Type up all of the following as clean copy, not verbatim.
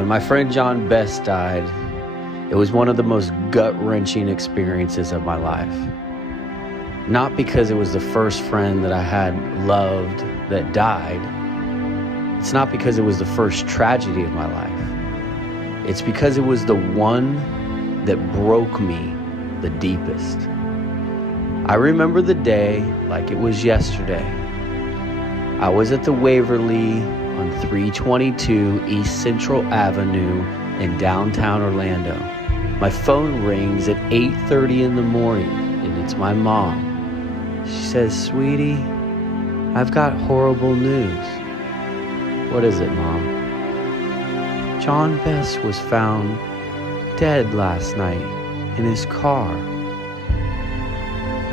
When my friend John Best died, it was one of the most gut-wrenching experiences of my life. Not because it was the first friend that I had loved that died. It's not because it was the first tragedy of my life. It's because it was the one that broke me the deepest. I remember the day like it was yesterday. I was at the Waverly on 322 East Central Avenue in downtown Orlando. My phone rings at 8:30 in the morning, and it's my mom. She says, "Sweetie, I've got horrible news." "What is it, Mom?" "John Best was found dead last night in his car.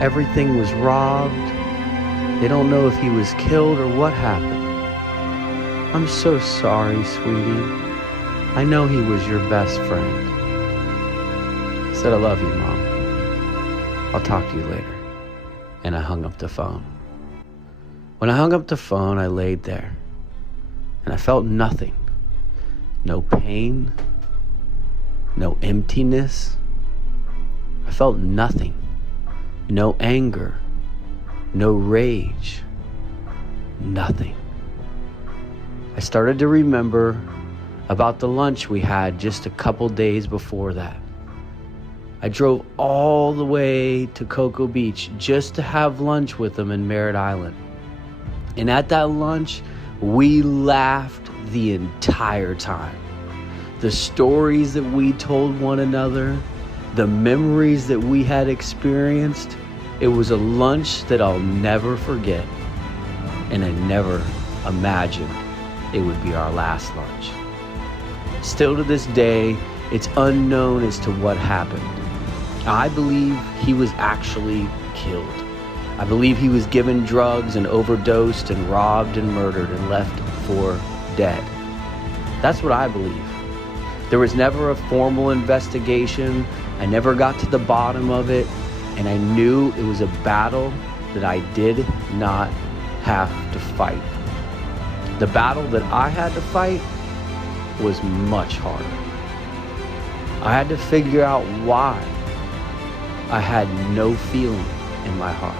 Everything was robbed. They don't know if he was killed or what happened." "I'm so sorry, sweetie. I know he was your best friend." I said, "I love you, Mom. I'll talk to you later." And I hung up the phone. When I hung up the phone, I laid there and I felt nothing. No pain, no emptiness. I felt nothing. No anger, no rage, nothing. I started to remember about the lunch we had just a couple days before that. I drove all the way to Cocoa Beach just to have lunch with them in Merritt Island. And at that lunch, we laughed the entire time. The stories that we told one another, the memories that we had experienced, it was a lunch that I'll never forget. And I never imagined it would be our last lunch. Still to this day, it's unknown as to what happened. I believe he was actually killed. I believe he was given drugs and overdosed and robbed and murdered and left for dead. That's what I believe. There was never a formal investigation. I never got to the bottom of it, and I knew it was a battle that I did not have to fight. The battle that I had to fight was much harder. I had to figure out why I had no feeling in my heart.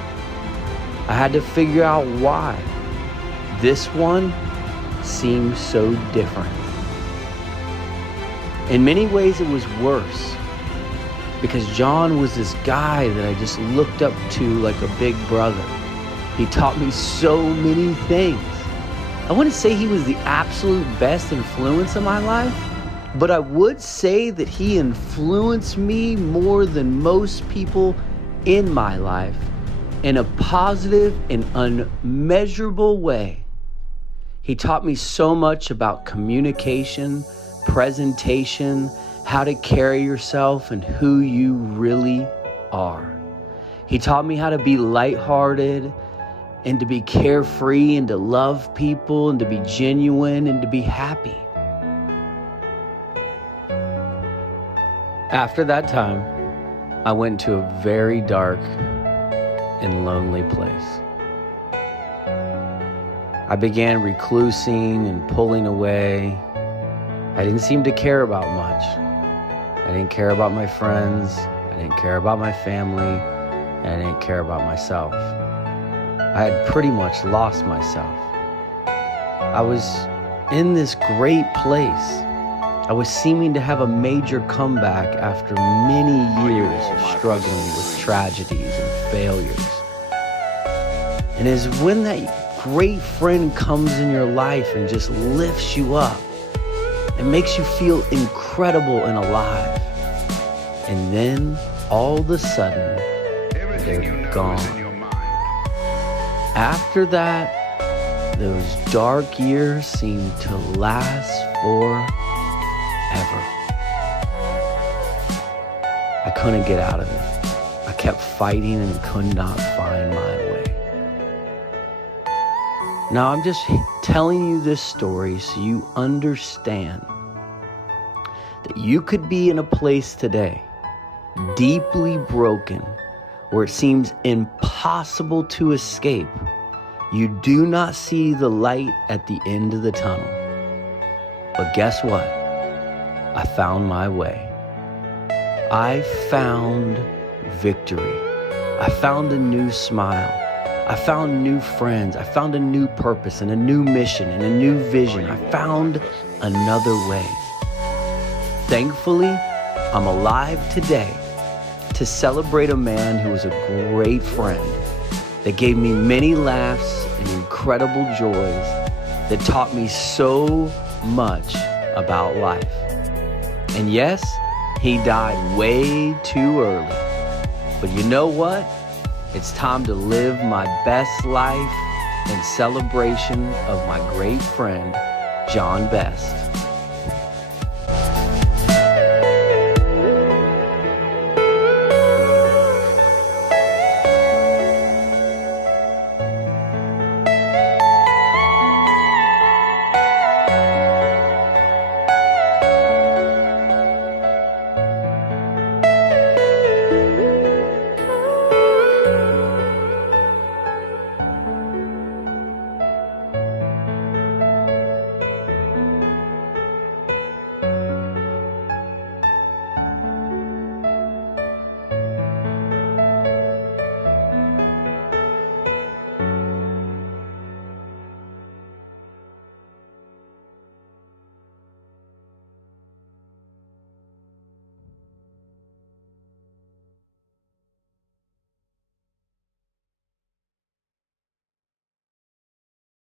I had to figure out why this one seemed so different. In many ways, it was worse because John was this guy that I just looked up to like a big brother. He taught me so many things. I wouldn't say he was the absolute best influence in my life, but I would say that he influenced me more than most people in my life in a positive and unmeasurable way. He taught me so much about communication, presentation, how to carry yourself, and who you really are. He taught me how to be lighthearted and to be carefree and to love people and to be genuine and to be happy. After that time, I went to a very dark and lonely place. I began reclusing and pulling away. I didn't seem to care about much. I didn't care about my friends. I didn't care about my family. And I didn't care about myself. I had pretty much lost myself. I was in this great place. I was seeming to have a major comeback after many years of struggling with tragedies and failures. And it's when that great friend comes in your life and just lifts you up and makes you feel incredible and alive. And then all of a sudden, they're gone. After that, those dark years seemed to last forever. I couldn't get out of it. I kept fighting and could not find my way. Now I'm just telling you this story so you understand that you could be in a place today, deeply broken, where it seems impossible to escape. You do not see the light at the end of the tunnel. But guess what? I found my way. I found victory. I found a new smile. I found new friends. I found a new purpose and a new mission and a new vision. I found another way. Thankfully, I'm alive today to celebrate a man who was a great friend that gave me many laughs and incredible joys that taught me so much about life. And yes, he died way too early. But you know what? It's time to live my best life in celebration of my great friend, John Best.